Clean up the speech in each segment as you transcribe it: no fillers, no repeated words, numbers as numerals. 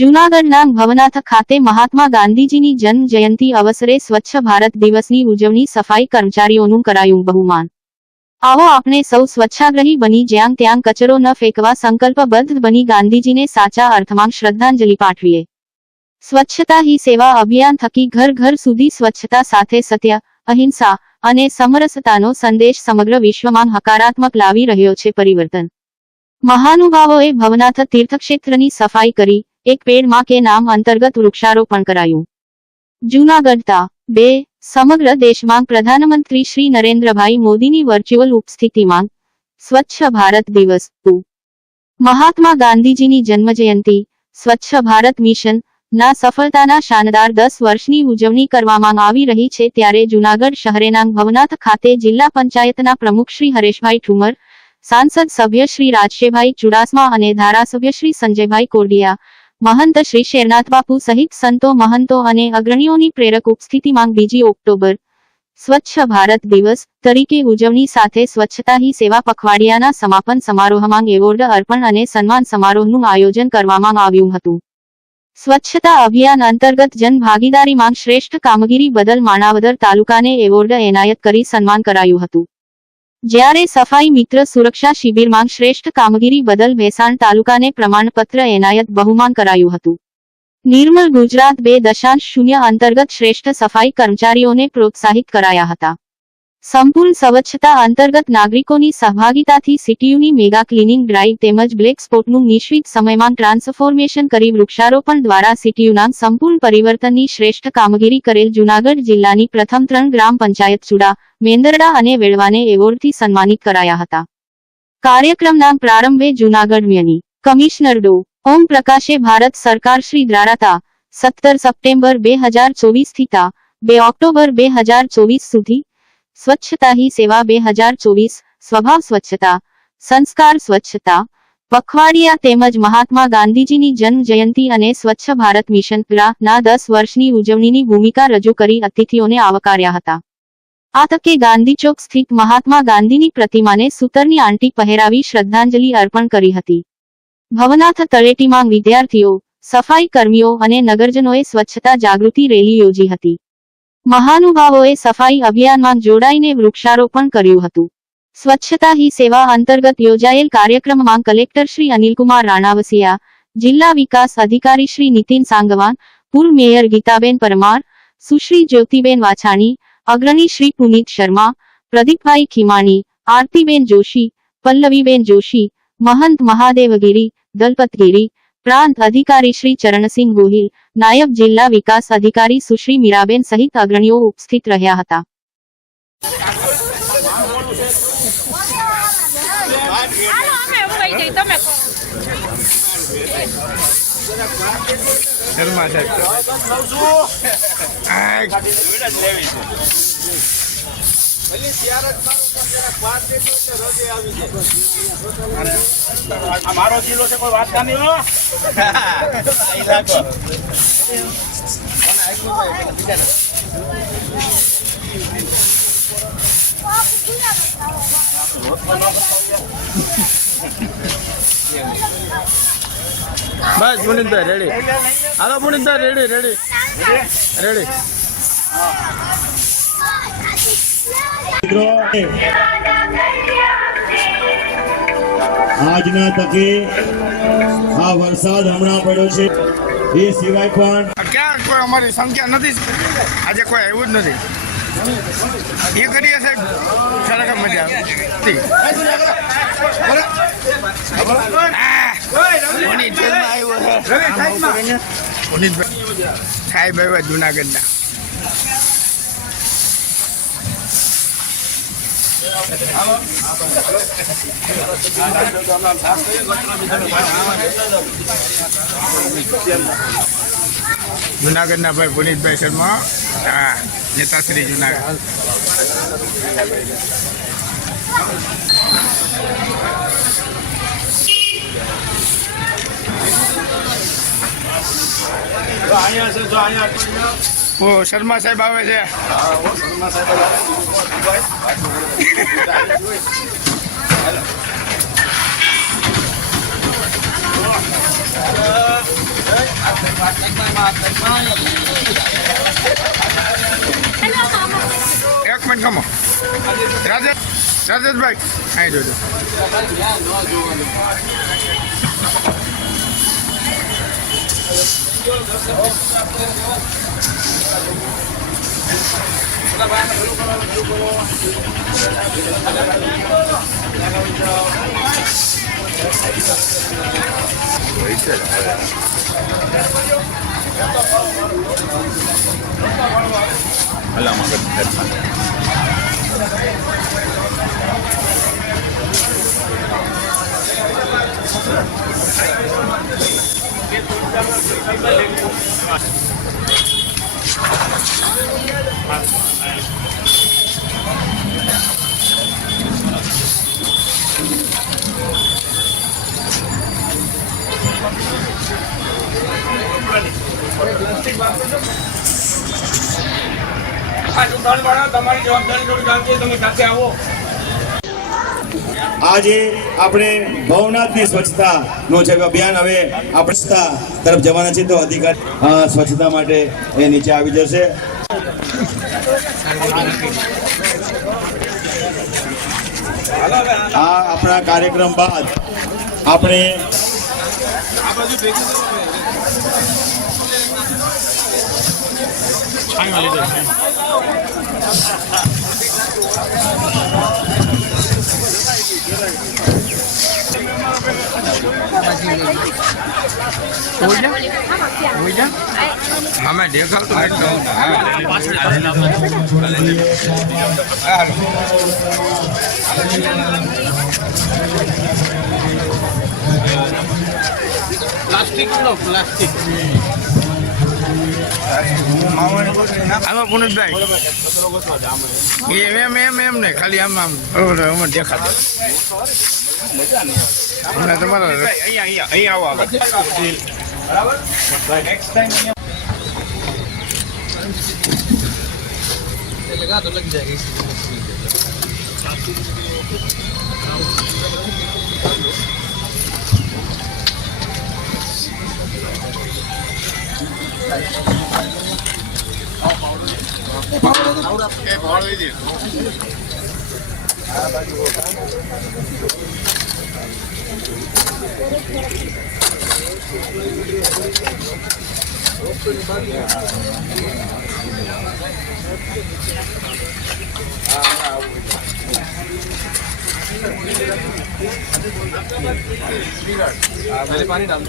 જૂનાગઢના ભવનાથ ખાતે મહાત્મા ગાંધીજીની જન્મ જયંતિ અવસરે સ્વચ્છ ભારત દિવસની ઉજવણી સફાઈ કર્મચારીઓનું કરાયું બહુમાન। આવો આપણે સૌ સ્વચ્છાગ્રહી બની જ્યાં ત્યાં કચરો ન ફેંકવા સંકલ્પબદ્ધ બની ગાંધીજીને સાચા અર્થમાં શ્રદ્ધાંજલિ પાઠવીએ। સ્વચ્છતા હી સેવા અભિયાન થકી ઘર ઘર સુધી સ્વચ્છતા સાથે સત્ય, અહિંસા અને સમરસતાનો સંદેશ સમગ્ર વિશ્વમાં હકારાત્મક લાવી રહ્યો છે પરિવર્તન। મહાનુભાવોએ ભવનાથ તીર્થક્ષેત્રની સફાઈ કરી, એક પેડ માં કે નામ અંતર્ગત વૃક્ષારોપણ કરાયું। જૂનાગઢ તા 2 સમગ્ર દેશમાં પ્રધાનમંત્રી શ્રી નરેન્દ્રભાઈ મોદીની વર્ચ્યુઅલ ઉપસ્થિતિમાં સ્વચ્છ ભારત દિવસ 2 મહાત્મા ગાંધીજીની જન્મજયંતિ સ્વચ્છ ભારત મિશન ના સફળતાના શાનદાર 10 વર્ષની ઉજવણી કરવામાં આવી રહી છે। ત્યારે જૂનાગઢ શહેરના ભવનાથ ખાતે જિલ્લા પંચાયતના પ્રમુખ શ્રી હરેશભાઈ ઠુમર, सांसद सभ्य श्री राजशेभाई चुडासमा અને ધારાસભ્ય શ્રી સંજયભાઈ કોરડિયા, महंत श्री शेरनाथ बापू सहित संतो महंतो અને અગ્રણીઓની પ્રેરક ઉપસ્થિતિમાં 2 ઓક્ટોબર સ્વચ્છ ભારત દિવસ તરીકે ઉજવણી સાથે સ્વચ્છતા હી સેવા પખવાડિયાના સમાપન સમારોહમાં એવોર્ડ અર્પણ અને સન્માન સમારોહનું આયોજન કરવામાં આવ્યું હતું। સ્વચ્છતા અભિયાન અંતર્ગત જન ભાગીદારીમાં શ્રેષ્ઠ કામગીરી બદલ માણાવદર તાલુકાને એવોર્ડ એનાયત કરી સન્માન કરાયું હતું। જ્યારે સફાઈ મિત્ર સુરક્ષા શિબિરમાં શ્રેષ્ઠ કામગીરી બદલ ભેસાણ તાલુકાને પ્રમાણપત્ર એનાયત બહુમાન કરાયું હતું। નિર્મલ ગુજરાત 2.0 અંતર્ગત શ્રેષ્ઠ સફાઈ કર્મચારીઓને પ્રોત્સાહિત કરાયા હતા। સંપૂર્ણ સ્વચ્છતા અંતર્ગત નાગરિકોની સહભાગિતાથી સિટીયુની મેગા ક્લીનિંગ ડ્રાઈવ તેમજ બ્લેક સ્પોટનું નિશ્ચિત સમયમાં ટ્રાન્સફોર્મેશન કરી વૃક્ષારોપણ દ્વારા સિટીયુના સંપૂર્ણ પરિવર્તનની શ્રેષ્ઠ કામગીરી કરેલ જૂનાગઢ જિલ્લાની પ્રથમ 3 ગ્રામ પંચાયત ચુડા, મેંદરડા અને વેળવાને એવોર્ડથી સન્માનિત કરાયા હતા। કાર્યક્રમના પ્રારંભે જૂનાગઢ મ્યુનિ કમિશનર ડો. ઓમ પ્રકાશે ભારત સરકાર શ્રી દ્વારા 17 સપ્ટેમ્બર 2024 થી 2 ઓક્ટોબર 2024 સુધી સ્વચ્છતા હી સેવા 2024 સ્વભાવ સ્વચ્છતા, સંસ્કાર સ્વચ્છતા પખવાડિયા તેમજ મહાત્મા ગાંધીજીની જન્મ જયંતિ અને સ્વચ્છ ભારત મિશન ના 10 વર્ષની ઉજવણીની ભૂમિકા રજૂ કરી અતિથિઓને આવકાર્યા હતા। આ તકે ગાંધી ચોક સ્થિત મહાત્મા ગાંધીની પ્રતિમાને સૂતરની આંટી પહેરાવી શ્રદ્ધાંજલિ અર્પણ કરી હતી। ભવનાથ તળેટીમાં વિદ્યાર્થીઓ, સફાઈ કર્મીઓ અને નગરજનોએ સ્વચ્છતા જાગૃતિ રેલી યોજી હતી। મહાનુભાવોએ સફાઈ અભિયાનમાં જોડાઈને વૃક્ષારોપણ કર્યું હતું। સ્વચ્છતા હી સેવા અંતર્ગત યોજાયેલ કાર્યક્રમમાં કલેક્ટર શ્રી અનિલકુમાર રાણાવસિયા, જિલ્લા વિકાસ અધિકારી શ્રી નીતિન સાંગવાન, પૂર્વ મેયર ગીતાબેન પરમાર, સુશ્રી જ્યોતિબેન વાછાણી, અગ્રણી શ્રી પુનિત શર્મા, પ્રદીપભાઈ ખીમાણી, આરતીબેન જોશી, પલ્લવીબેન જોશી, महंत महादेवगिरी, दलपतगिरी, प्रांत अधिकारी श्री चरणसिंह गोहिल, नायब जिला विकास अधिकारी सुश्री मीराबेन सहित अग्रणीओ उपस्थित रह्या हता। मारो जिलो से कोई बात नहीं हो बस पुनीत भाई रेडी हेलो पुनीत भाई रेडी रेडी रेडी આજના તકે આ વરસાદ હમણાં પડ્યો છે એ સિવાય પણ ક્યાં કોઈ અમારી સંખ્યા નથી આજે કોઈ આવ્યું જ નથી એ કરીએ છે ખરેખર મજા સાહેબ આવ્યા જુનાગઢના જુનાગઢના ભાઈ પુનિતભાઈ શર્મા, હા નેતાશ્રી જુનાગઢ। ઓ શર્મા સાહેબ આવે છે। એક મિનિટ ખમો રાજેશભાઈ અહીં જોજો તમારી જવાબદારી થોડી જાણજો, તમે સાથે આવો. આજે આપણે ભવનાથની સ્વચ્છતાનું જે અભિયાન હવે આપણે સ્વચ્છતા તરફ જવાના છે, તો અધિકારી સ્વચ્છતા માટે એ નીચે આવી જશે. આ આપણા કાર્યક્રમ બાદ આપણે અમે દેખાડતો પ્લાસ્ટિક નો પ્લાસ્ટિક આમાં પુનીતભાઈ એમ ને ખાલી આમ આમ દેખાતો તમારા અહીંયા આવો આગળ. બરાબર, નેક્સ્ટ ટાઈમ પાણી ડાલ.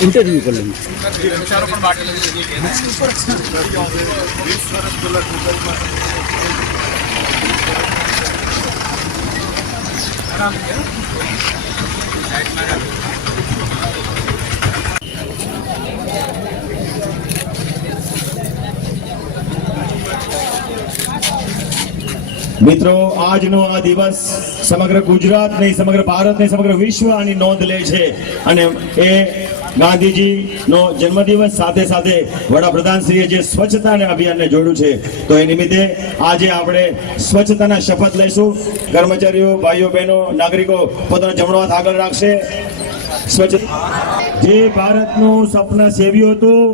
इंटरव्यू कर लेंगे. મિત્રો, આજનો આ દિવસ સમગ્ર ગુજરાત નહીં, સમગ્ર ભારત નહીં, સમગ્ર વિશ્વ આની નોંધ લે છે. અને એ ગાંધીજીનો જન્મદિવસ સાથે સાથે વડાપ્રધાનશ્રીએ જે સ્વચ્છતાના અભિયાનને જોડ્યું છે, તો એ નિમિત્તે આજે આપણે સ્વચ્છતાના શપથ લઈશું. કર્મચારીઓ, ભાઈઓ, બહેનો, નાગરિકો પોતાનો જમણો હાથ આગળ રાખશે. સ્વચ્છ જે ભારતનું સ્વપ્ન સેવ્યું હતું,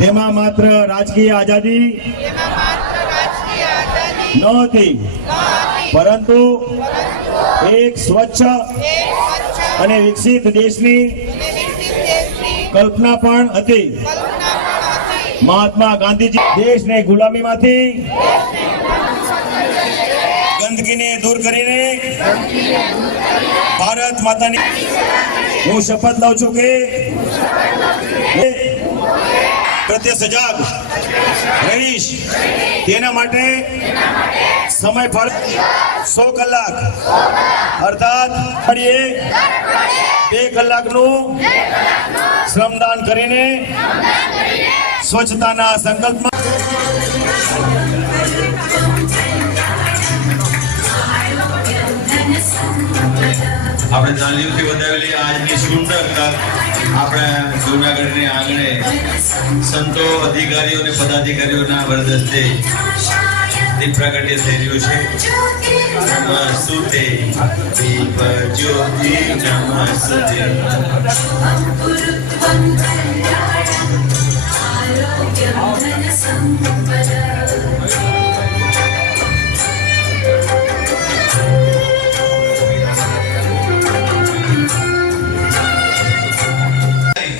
તેમાં માત્ર રાજકીય આઝાદી નહોતી, પરંતુ એક સ્વચ્છ અને વિકસિત દેશની કલ્પના પણ હતી. મહાત્મા ગાંધીજી દેશને ગુલામીમાંથી, ગંદકીને દૂર કરીને ભારત માતાની હું શપથ લઉં છું કે પ્રત્યે સજાગ રહીશ. તેના માટે સમય ફળ 100 કલાક અર્થાત 2 કલાકનું શ્રમદાન કરીને સ્વચ્છતાના સંકલ્પમાં આપણે તાલીમથી વધાવેલી આજની સુંદર તક આપણે જૂનાગઢની આંગણે સંતો અધિકારીઓ અને પદાધિકારીઓના વરદસ્તે દીપ પ્રાગટ્ય થઈ રહ્યું છે. નમસ્તુતે દીપ જ્યોતિ નમસ્તુતે.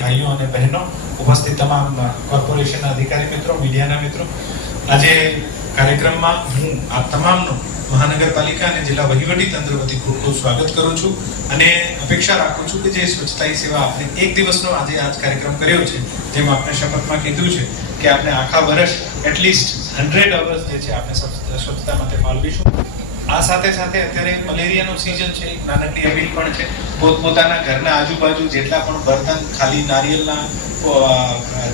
ભાઈઓ અને બહેનો, ઉપસ્થિત તમામ કોર્પોરેશનના અધિકારી મિત્રો, મીડિયાના મિત્રો, આજે કાર્યક્રમમાં હું આપ તમામનું મહાનગરપાલિકા અને જિલ્લા વહીવટી તંત્ર વતી ખૂબ ખૂબ સ્વાગત કરું છું અને અપેક્ષા રાખું છું કે જે સ્વચ્છતા સેવા આપણે એક દિવસનો આજે આ કાર્યક્રમ કર્યો છે, જેમ આપણે શપથમાં કીધું છે કે આપણે આખા વર્ષ એટલીસ્ટ 100 અવર્સ જે છે આપણે સ્વચ્છતા માટે ફાળવીશું. આ સાથે સાથે અત્યારે મલેરિયાનો સીઝન છે, એક નાનકડી અપીલ પણ છે, પોતપોતાના ઘરના આજુબાજુ જેટલા પણ બર્તન, ખાલી નારિયેળના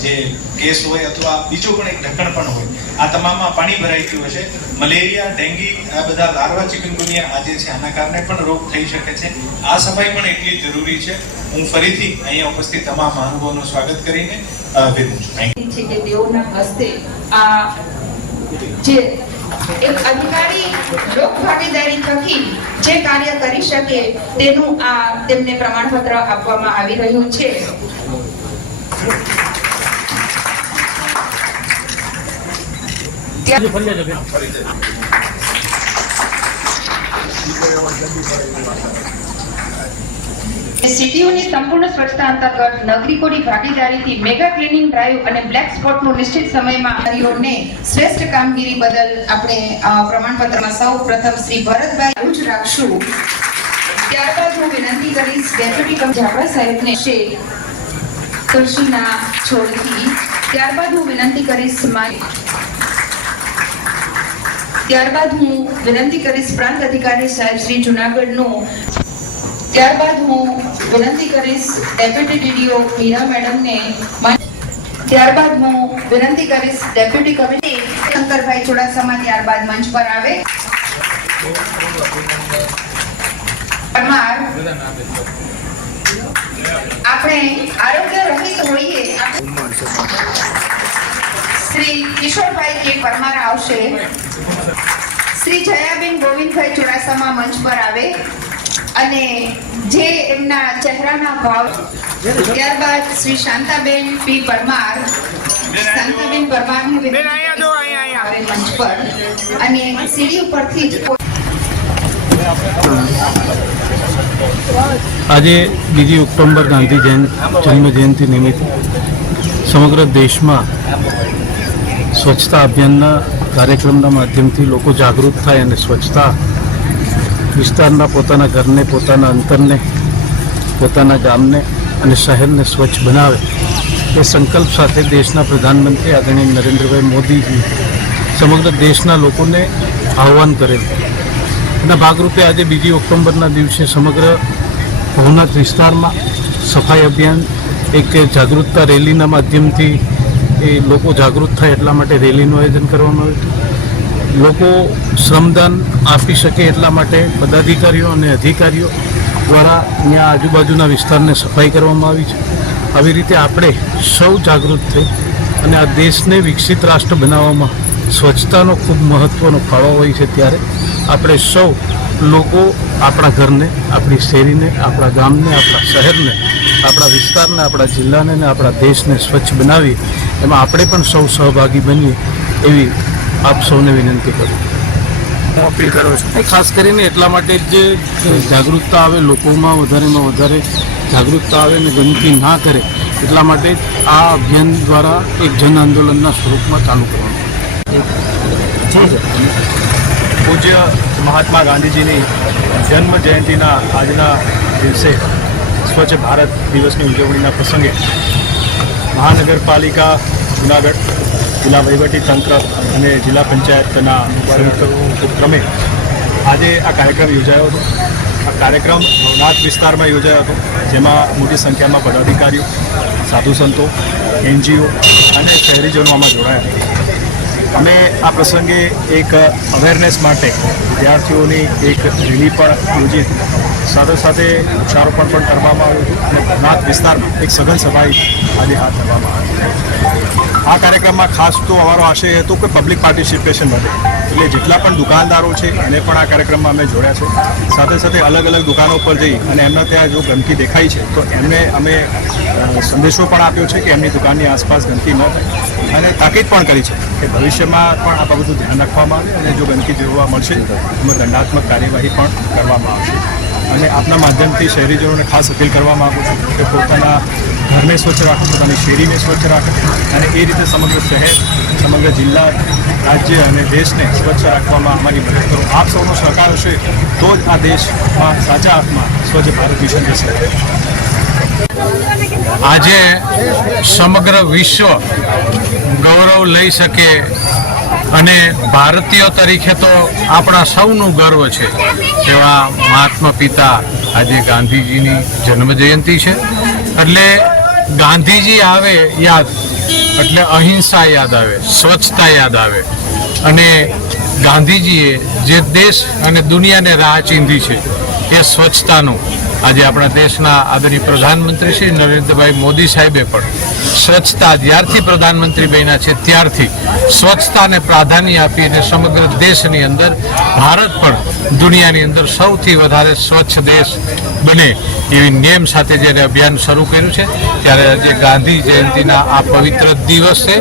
જે કેસ હોય અથવા બીજું પણ એક ઢક્કણ પણ હોય, આ તમામમાં પાણી ભરાઈ ગયું હશે. મલેરિયા, ડેન્ગ્યુ, આ બધા લાર્વા ચિકનગુનિયા આજે છે, આના કારણે પણ રોગ થઈ શકે છે. આ સફાઈ પણ એટલી જરૂરી છે. હું ફરીથી અહીંયા ઉપસ્થિત તમામ મહાનુભાવોનું સ્વાગત કરીને વિરમું છું. કે તેઓના હસ્તે આ જે એક અધિકારી લોક ભાગીદારી થકી જે કાર્ય કરી શકે તેનું આ તેમને પ્રમાણપત્ર આપવામાં આવી રહ્યું છે. સિટીઓની સંપૂર્ણ સ્વચ્છતા અંતર્ગત નાગરિકોની ભાગીદારીથી મેગા ક્લીનિંગ ડ્રાઈવ અને બ્લેક સ્પોટનું નિશ્ચિત સમયમાં અધિકારીઓને શ્રેષ્ઠ કામગીરી બદલ આપણે પ્રમાણપત્રમાં સૌ પ્રથમ શ્રી ભરતભાઈ જ રાખશું. ત્યારબાદ હું વિનંતી કરીશ ડેપ્યુટી કમિશનર સાહેબને તુલસીના છોડથી. ત્યારબાદ હું વિનંતી કરીશ પ્રાંત અધિકારી સાહેબ શ્રી જુનાગઢનું. ત્યારબાદ હું વિનંતી કરીશ ડેપ્યુટી ડીડીઓ મીરા મેડમને. ત્યારબાદ હું વિનંતી કરીશ ડેપ્યુટી કમિશનર શંકરભાઈ ચુડાસમા ત્યારબાદ મંચ પર આવે. આપણે આરોગ્ય રહિત હોઈએ. શ્રી કિશોરભાઈ કે પરમાર આવશે. શ્રી જયાબેન ગોવિંદભાઈ ચુડાસમા મંચ પર આવે અને જે એમના ચહેરાના ભાવ. ત્યારબાદ શ્રી શાંતાબેન પી પરમાર. શાંતાબેન પરમારને મંચ પર અને સીડી ઉપરથી જ. આજે 2 ઓક્ટોબર ગાંધી જન્મ જયંતિ નિમિત્તે સમગ્ર દેશમાં સ્વચ્છતા અભિયાનના કાર્યક્રમના માધ્યમથી લોકો જાગૃત થાય અને સ્વચ્છતા વિસ્તારના પોતાના ઘરને, પોતાના અંતરને, પોતાના ગામને અને શહેરને સ્વચ્છ બનાવે એ સંકલ્પ સાથે દેશના પ્રધાનમંત્રી આદરણીય નરેન્દ્રભાઈ મોદીજી સમગ્ર દેશના લોકોને આહ્વાન કરેલ. એના ભાગરૂપે આજે 2 ઓક્ટોબરના દિવસે સમગ્ર ભવનાથ વિસ્તારમાં સફાઈ અભિયાન, એક જાગૃતતા રેલીના માધ્યમથી એ લોકો જાગૃત થાય એટલા માટે રેલીનું આયોજન કરવામાં આવ્યું. લોકો શ્રમદાન આપી શકે એટલા માટે પદાધિકારીઓ અને અધિકારીઓ દ્વારા ત્યાં આજુબાજુના વિસ્તારને સફાઈ કરવામાં આવી છે. આવી રીતે આપણે સૌ જાગૃત થઈ અને આ દેશને વિકસિત રાષ્ટ્ર બનાવવામાં સ્વચ્છતાનો ખૂબ મહત્ત્વનો ફાળો હોય છે. ત્યારે આપણે સૌ લોકો આપણા ઘરને, આપણી શેરીને, આપણા ગામને, આપણા શહેરને, આપણા વિસ્તારને, આપણા જિલ્લાને અને આપણા દેશને સ્વચ્છ બનાવી એમાં આપણે પણ સૌ સહભાગી બનીએ એવી આપ સૌને વિનંતી કરું. હું અપીલ કરું છું. ખાસ કરીને એટલા માટે જ જાગૃતતા આવે, લોકોમાં વધારેમાં વધારે જાગૃતતા આવે અને ગંદકી ના કરે એટલા માટે આ અભિયાન દ્વારા એક જન આંદોલનના સ્વરૂપમાં ચાલુ કરવાનું. પૂજ્ય મહાત્મા ગાંધીજીની જન્મ જયંતિના આજના દિવસે સ્વચ્છ ભારત દિવસની ઉજવણીના પ્રસંગે મહાનગરપાલિકા જૂનાગઢ, જિલ્લા વહીવટી તંત્ર અને જિલ્લા પંચાયતના સંયુક્ત ઉપક્રમે આજે આ કાર્યક્રમ યોજાયો હતો. આ કાર્યક્રમ ભવનાથ વિસ્તારમાં યોજાયો હતો, જેમાં મોટી સંખ્યામાં પદાધિકારીઓ, સાધુ સંતો, NGO અને શહેરીજનો આમાં જોડાયા. અમે આ પ્રસંગે એક અવેરનેસ માટે વિદ્યાર્થીઓની એક રેલી પણ યોજી હતી. સાથે સાથે વૃક્ષારોપણ પણ કરવામાં આવ્યું હતું અને ભવનાથ વિસ્તારમાં એક સઘન સફાઈ આજે હાથ ધરવામાં આવી. આ કાર્યક્રમમાં ખાસ તો અમારો આશય હતો કે પબ્લિક પાર્ટિસિપેશન વધે, એટલે જેટલા પણ દુકાનદારો છે એને પણ આ કાર્યક્રમમાં અમે જોડ્યા છે. સાથે સાથે અલગ અલગ દુકાનો પર જઈ અને એમના ત્યાં જો ગંદકી દેખાય છે તો એમને અમે સંદેશો પણ આપ્યો છે કે એમની દુકાનની આસપાસ ગંદકી ન થાય અને તાકીદ પણ કરી છે કે ભવિષ્યમાં પણ આ બાબતનું ધ્યાન રાખવામાં આવે અને જો ગંદકી જોવા મળશે એમાં દંડાત્મક કાર્યવાહી પણ કરવામાં આવશે. અને આપના માધ્યમથી શહેરીજનોને ખાસ અપીલ કરવામાં આવું છું કે પોતાના ઘરને સ્વચ્છ રાખો, પોતાની શેરીને સ્વચ્છ રાખો અને એ રીતે સમગ્ર શહેર, સમગ્ર જિલ્લા, રાજ્ય અને દેશને સ્વચ્છ રાખવામાં અમારી મદદ કરો. આપ સૌનો સહકાર હશે તો જ આ દેશમાં સાચા અર્થમાં સ્વચ્છ ભારત મિશન જશે. આજે સમગ્ર વિશ્વ ગૌરવ લઈ શકે અને ભારતીયો તરીકે તો આપણા સૌનું ગર્વ છે એવા મહાત્મા પિતા આજે ગાંધીજીની જન્મજયંતિ છે. એટલે ગાંધીજી આવે યાદ એટલે અહિંસા યાદ આવે, સ્વચ્છતા યાદ આવે. અને ગાંધીજીએ જે દેશ અને દુનિયાને રાહ ચીંધી છે એ સ્વચ્છતાનું આજે આપણા દેશના આદરણીય પ્રધાનમંત્રી શ્રી નરેન્દ્રભાઈ મોદી સાહેબે પણ સ્વચ્છતા જ્યારથી પ્રધાનમંત્રી બન્યા છે ત્યારથી સ્વચ્છતાને પ્રાધાન્ય આપી અને સમગ્ર દેશની અંદર ભારત પણ દુનિયાની અંદર સૌથી વધારે સ્વચ્છ દેશ બને એવી નેમ સાથે જ્યારે અભિયાન શરૂ કર્યું છે ત્યારે આજે ગાંધી જયંતિના આ પવિત્ર દિવસ છે.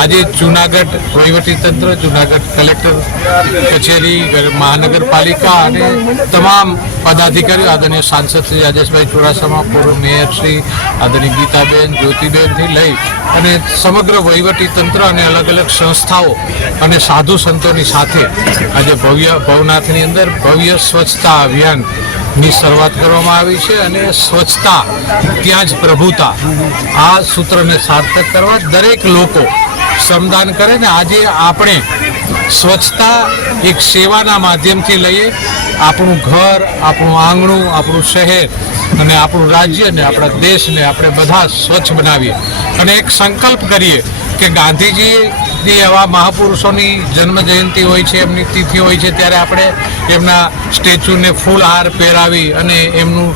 આજે જૂનાગઢ વહીવટીતંત્ર, જૂનાગઢ કલેક્ટર કચેરી, મહાનગરપાલિકા અને તમામ પદાધિકારીઓ, આદરણીય સાંસદ શ્રી રાજેશભાઈ ચુડાસમા, પૂર્વ મેયર શ્રી આદરણીય ગીતાબેન, જ્યોતિબેનથી લઈ અને સમગ્ર વહીવટીતંત્ર અને અલગ અલગ સંસ્થાઓ અને સાધુ સંતોની સાથે આજે ભવનાથની અંદર ભવ્ય સ્વચ્છતા અભિયાનની શરૂઆત કરવામાં આવી છે. અને સ્વચ્છતા ત્યાં જ પ્રભુતા આ સૂત્રને સાર્થક કરવા દરેક લોકો શ્રમદાન કરે ને આજે આપણે સ્વચ્છતા એક સેવાના માધ્યમથી લઈએ. આપણું ઘર, આપણું આંગણું, આપણું શહેર અને આપણું રાજ્ય ને આપણા દેશને આપણે બધા સ્વચ્છ બનાવીએ અને એક સંકલ્પ કરીએ કે ગાંધીજી એવા મહાપુરુષોની જન્મ જયંતિ હોય છે, એમની તિથિ હોય છે ત્યારે આપણે એમના સ્ટેચ્યુને ફૂલહાર પહેરાવી અને એમનું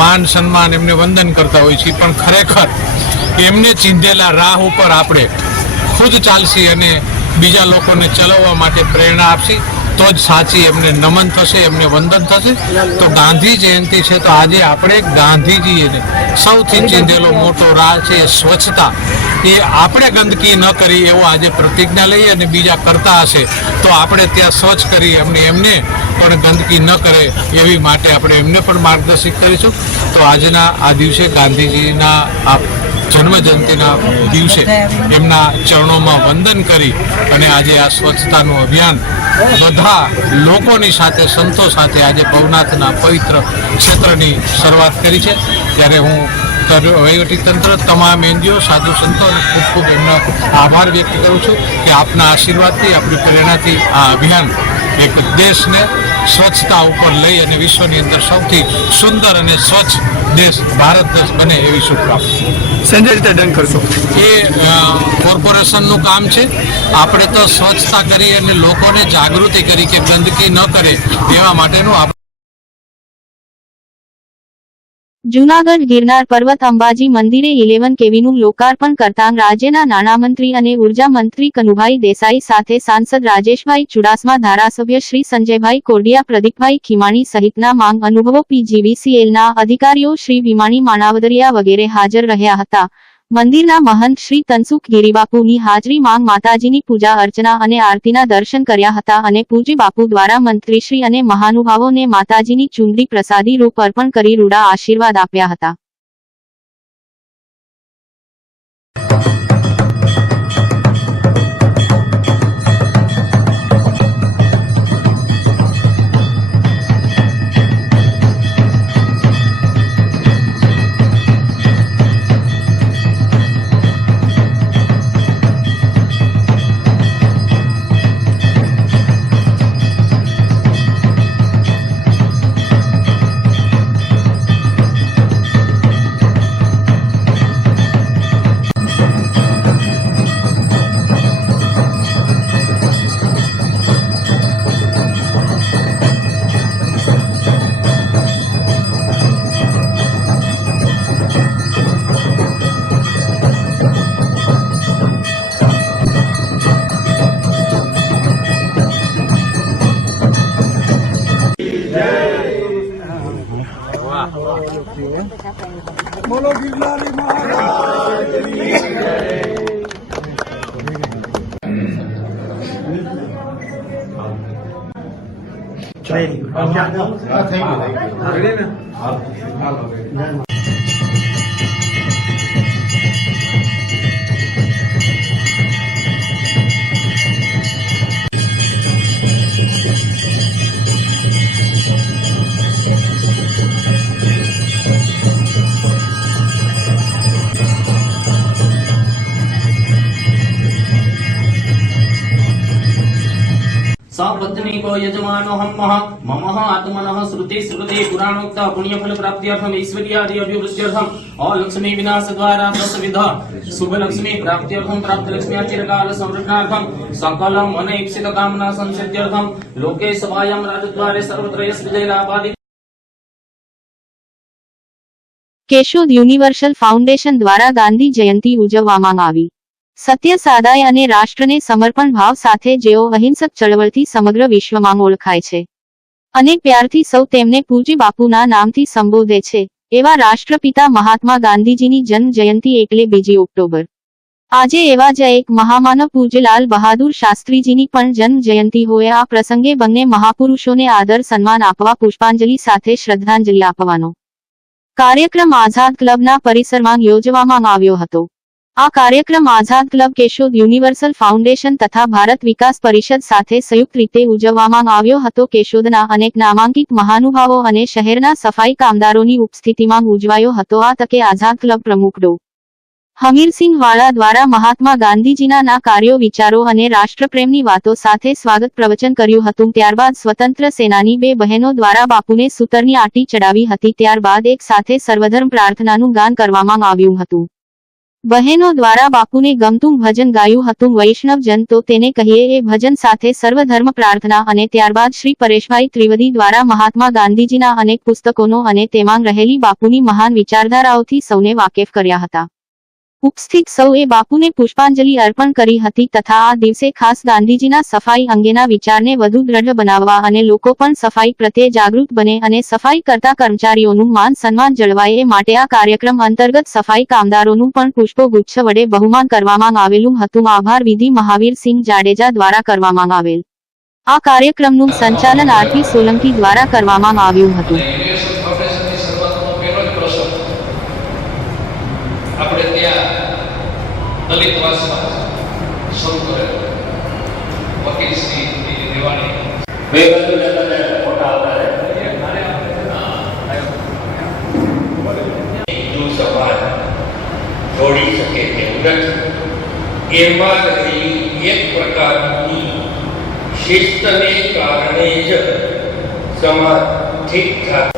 માન સન્માન, એમને વંદન કરતા હોય છે. પણ ખરેખર એમને ચીંધેલા રાહ ઉપર આપણે ખુદ ચાલશી અને બીજા લોકોને ચલાવવા માટે પ્રેરણા આપશી તો જ સાચી એમને નમન થશે, એમને વંદન થશે. તો ગાંધી જયંતિ છે તો આજે આપણે ગાંધીજીએ સૌથી ચીંધેલો મોટો રાહ છે એ સ્વચ્છતા, એ આપણે ગંદકી ન કરી એવો આજે પ્રતિજ્ઞા લઈએ અને બીજા કરતા હશે તો આપણે ત્યાં સ્વચ્છ કરી એમને પણ ગંદકી ન કરે એવી માટે આપણે એમને પણ માર્ગદર્શિત કરીશું. તો આજના આ દિવસે ગાંધીજીના આ જન્મજયંતિના દિવસે એમના ચરણોમાં વંદન કરી અને આજે આ સ્વચ્છતાનું અભિયાન બધા લોકોની સાથે, સંતો સાથે આજે ભવનાથના પવિત્ર ક્ષેત્રની શરૂઆત કરી છે. ત્યારે હું વહીવટીતંત્ર, તમામ એનજીઓ, સાધુ સંતો ખૂબ ખૂબ એમનો આભાર વ્યક્ત કરું છું કે આપના આશીર્વાદથી, આપણી પ્રેરણાથી આ અભિયાન એક દેશને સ્વચ્છતા ઉપર લઈ અને વિશ્વની અંદર સૌથી સુંદર અને સ્વચ્છ દેશ ભારત દેશ બને એવી શુભકામના. સંજય રીતે ડન કરશો એ કોર્પોરેશનનું કામ છે. આપણે તો સ્વચ્છતા કરી અને લોકોને જાગૃતિ કરી કે ગંદકી ન કરે એવા માટેનું જૂનાગઢ ગિરનાર પર્વત અંબાજી મંદિરે 11 કેવીનું લોકાર્પણ કરતાં રાજ્યના નાણામંત્રી અને ઉર્જા મંત્રી કનુભાઈ દેસાઈ સાથે સાંસદ રાજેશભાઈ ચુડાસમા, ધારાસભ્ય શ્રી સંજયભાઈ કોરડિયા, પ્રદીપભાઈ ખીમાણી સહિતના માંગ અનુભવો PGVCLના અધિકારીઓ શ્રી વિમાણી માણાવદરિયા વગેરે હાજર રહ્યા હતા. મંદિરના મહંત શ્રી તનસુખ ગિરિબાપુની હાજરી માંગ માતાજીની પૂજા અર્ચના અને આરતીના દર્શન કર્યા હતા અને પૂજ્ય બાપુ દ્વારા મંત્રીશ્રી અને મહાનુભાવોને માતાજીની ચુંદડી પ્રસાદી રૂપ અર્પણ કરી રૂડા આશીર્વાદ આપ્યા હતા. બોલો ગિરનારી મહારાજ. सपत्नीको यजमानो हमः ममः आत्मनः श्रुति श्रुति पुराणोक्त पुण्यफल प्राप्त्यर्थम ऐश्वर्यादि अभिवृद्ध्यर्थम अलक्ष्मी विनाश द्वारा दशविध शुभ लक्ष्मी प्राप्त्यर्थम प्राप्त लक्ष्मी चिरकाल संरक्षणार्थम सकल मन इप्सित कामना संसिद्ध्यर्थम लोके सभायां राजद्वारे सर्वत्र यश विजय लाभादि. કેશોદ યુનિવર્સલ ફાઉન્ડેશન દ્વારા ગાંધી જયંતિ ઉજવવામાં આવી. સત્ય સાદાય અને રાષ્ટ્રને સમર્પણ ભાવ સાથે જેઓ અહિંસક ચળવળથી સમગ્ર વિશ્વમાં ઓળખાય છે અને પ્યારથી સૌ તેમને પૂજ્ય બાપુના નામથી સંબોધે છે, એવા રાષ્ટ્રપિતા મહાત્મા ગાંધીજીની જન્મ જયંતિ એટલે 2 ઓક્ટોબર. આજે એવા જ એક મહામાનવ પૂજ્ય લાલ બહાદુર શાસ્ત્રીજીની પણ જન્મ જયંતિ હોય. આ પ્રસંગે બંને મહાપુરુષોને આદર સન્માન આપવા પુષ્પાંજલિ સાથે શ્રદ્ધાંજલિ આપવાનો કાર્યક્રમ આઝાદ ક્લબના પરિસરમાં યોજવામાં આવ્યો હતો. આ કાર્યક્રમ આઝાદ ક્લબ, કેશોદ યુનિવર્સલ ફાઉન્ડેશન તથા ભારત વિકાસ પરિષદ સાથે સંયુક્ત રીતે ઉજવવામાં આવ્યો હતો. કેશોદના અનેક નામાંકિત મહાનુભાવો અને શહેરના સફાઈ કામદારોની ઉપસ્થિતિમાં ઉજવાયો હતો. આ તકે આઝાદ ક્લબ પ્રમુખ ડો. હમીરસિંહ વાળા દ્વારા મહાત્મા ગાંધીજીના કાર્યો, વિચારો અને રાષ્ટ્રપ્રેમની વાતો સાથે સ્વાગત પ્રવચન કર્યું હતું. ત્યારબાદ સ્વતંત્ર સેનાની 2 બહેનો દ્વારા બાપુને સૂતરની આંટી ચડાવી હતી. ત્યારબાદ એક સાથે સર્વધર્મ પ્રાર્થનાનું ગાન કરવામાં આવ્યું હતું. બહેનો દ્વારા બાપુને ગમતું ભજન ગાયું હતું. વૈષ્ણવજન તો તેને કહીએ એ ભજન સાથે સર્વધર્મ પ્રાર્થના. અને ત્યારબાદ શ્રી પરેશભાઈ ત્રિવેદી દ્વારા મહાત્મા ગાંધીજીના અનેક પુસ્તકોનો અને તેમાં રહેલી બાપુની મહાન વિચારધારાઓથી સૌને વાકેફ કર્યા હતા. ઉપસ્થિત સૌએ બાપુને પુષ્પાંજલિ અર્પણ કરી હતી તથા આ દિવસે ખાસ ગાંધીજીના સફાઈ અંગેના વિચારને વધુ દ્રઢ બનાવવા અને લોકો પણ સફાઈ પ્રત્યે જાગૃત બને અને સફાઈ કરતા કર્મચારીઓનું માન સન્માન જળવાય એ માટે આ કાર્યક્રમ અંતર્ગત સફાઈ કામદારોનું પણ પુષ્પગુચ્છ વડે બહુમાન કરવામાં આવેલું હતું. આભાર વિધિ મહાવીરસિંહ જાડેજા દ્વારા કરવામાં આવેલ. આ કાર્યક્રમનું સંચાલન આરતી સોલંકી દ્વારા કરવામાં આવ્યું હતું. આપણે ત્યાં દલિતવાસમાં શરૂ કરેલો વકીલ શ્રી દેવાણી બે બાજુ મોટા હિન્દુ સમાજ જોડી શકે તેવું નથી. એમાં રહેલી એક પ્રકારની શિસ્તને કારણે જ સમાજ ઠીક ઠાક